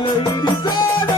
Ladies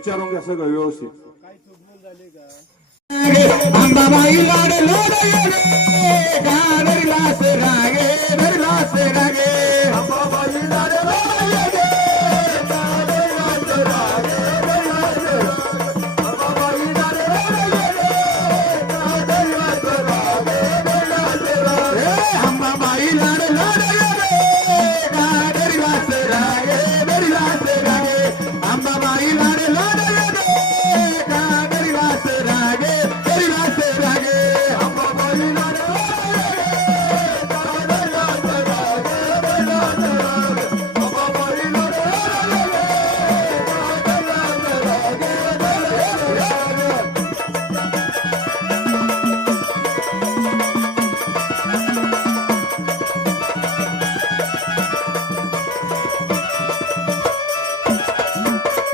विचारून घ्या सगळं व्यवस्थित. अंबाबाई लाड लाड रे गाडलास रागे धरलास रागे अंबाबाई लाड लाड रे गाडलास रागे धरलास अंबाबाई लाड लाड रे गाडलास रागे धरलास रे अंबाबाई लाड लाड रे गाडलास रागे धरलास रागे अंबाबाई लाड लाड रे गाडलास रागे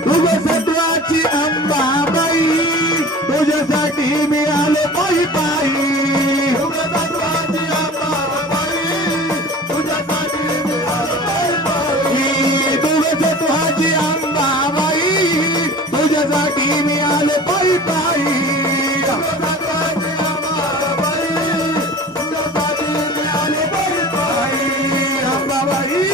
तुझ्यासाठी अंबाबाई तुझ्यासाठी मी आलो पायी पायी तुझ्यासाठी अंबाबाई तुझ्यासाठी मी आलो पायी पायी तुझ्यासाठी अंबाबाई तुझ्यासाठी मी आलो पायी पायी तुझ्यासाठी अंबाबाई तुझ्यासाठी मी आलो पायी पायी अंबाबाई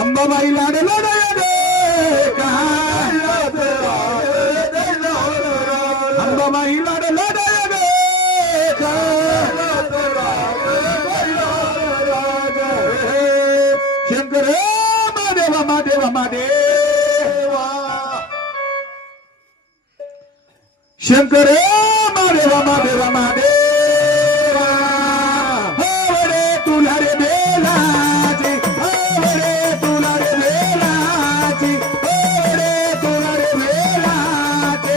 अंबाबाई लाड लाड अंबाबाई लाड लाड शंकर महादेवा महादेवा महादेवा शंकर महादेवा महादेवा महादेवा हो रे तुला रे बेलाची हो रे तुला रे बेलाची हो रे तुला रे बेलाची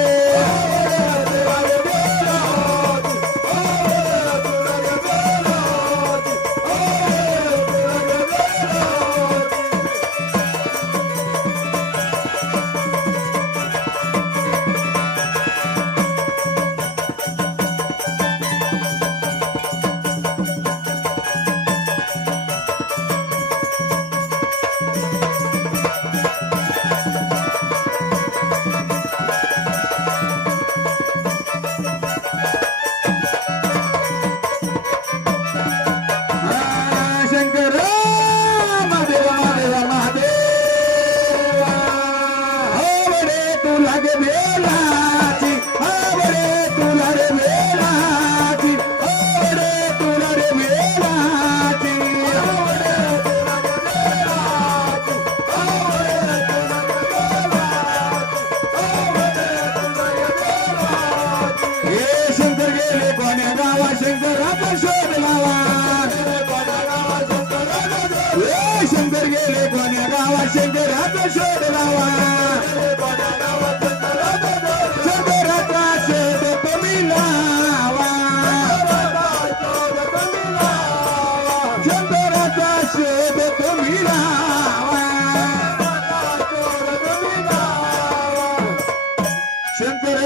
गेले कोण्या गावा शंकराचा शोध लावा शंकराचा शोध तुम्ही लावा शंकराचा शोध तुम्ही लावा शंकर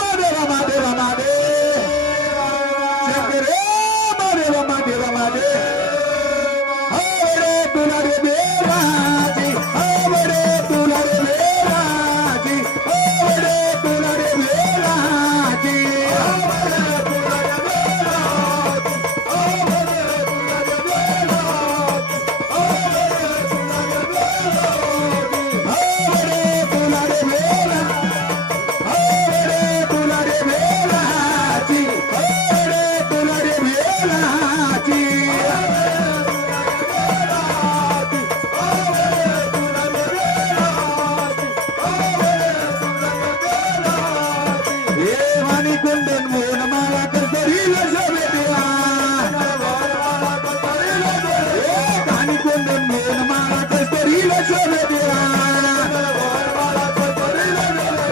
महादेवा महादेवा महादेव शंकर महादेवा महादेवा महादेव आवडे तुला रे बेलाजी आवडे तुला रे बेलाजी आवडे तुला रे बेलाजी आवडे तुला रे बेलाजी आवडे तुला रे बेलाजी आवडे तुला रे बेलाजी आवडे तुला रे बेलाजी हे वाणी कुंदन मोहन माला कसरीला शोभे देवा हे वाणी कुंदन मोहन माला कसरीला शोभे देवा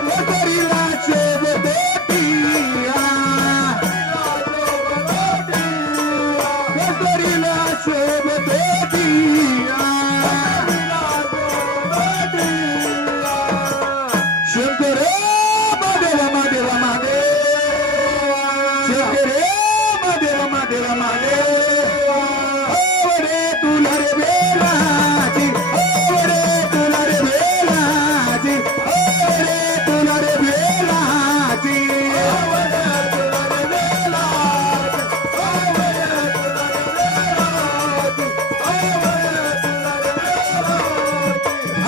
कसरीला शोभे देतिया कसरीला शोभे देतिया शंकर महादेवा महादेवा महादेव शंकर महादेवा महादेवा महादेव आवडे तुला रे बेलाजी आवडे तुला रे बेलाजी आवडे तुला रे बेलाजी आवडे तुला रे बेलाजी आवडे तुला रे बेलाजी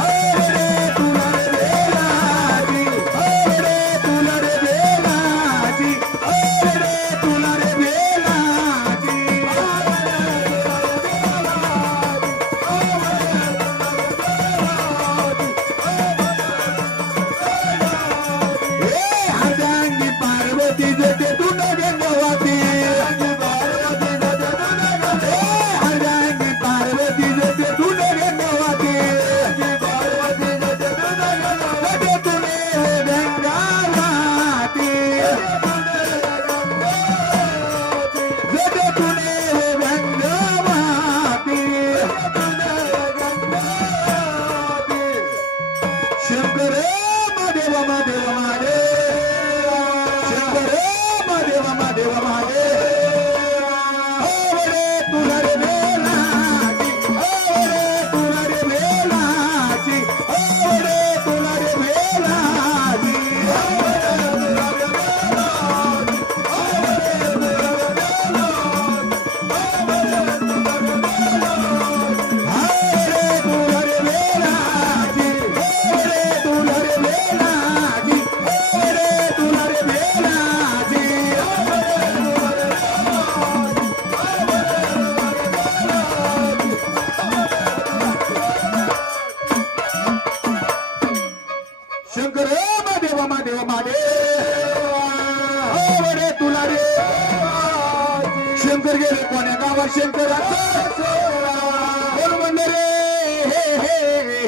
आवडे तुला रे बेलाजी आवडे तुला रे बेलाजी आवडे तुला रे बेलाजी हे अर्धांगी पार्वती जते तू नगंगवती अर्धांगी पार्वती जते तू नगंगवती जते तुने गंगावती जते तुने गंगावती शंकर महादेवा महादेवा महादेव शंकर महादेवा महादेवा महादेव आवडे तुला रे बेलाजी आवडे तुला रे बेलाजी आवडे तुला रे बेलाजी आवडे तुला रे बेलाजी आवडे तुला रे बेलाजी आवडे तुला रे बेलाजी आवडे तुला रे बेलाजी आवडे तुला रे बेलाजी शंकर महादेवा महादेवा महादेव आवडे तुला रे शंकर गेले कोण्या गावात शंकराचा बोल म्हणलं रे हे हे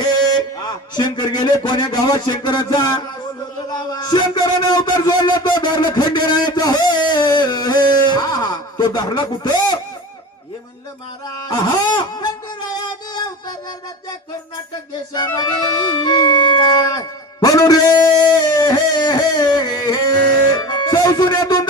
हे शंकर गेले कोण्या गावात शंकराचा शंकराने अवतार जोडला तो धरला खंडेरायाचा हो तो धरला कुठं हे म्हणलं महाराज आहा खंडेरायाने अवतारला त्या कर्नाटक देशामध्ये म्हणून रे हे हे हे सौसुन्यातून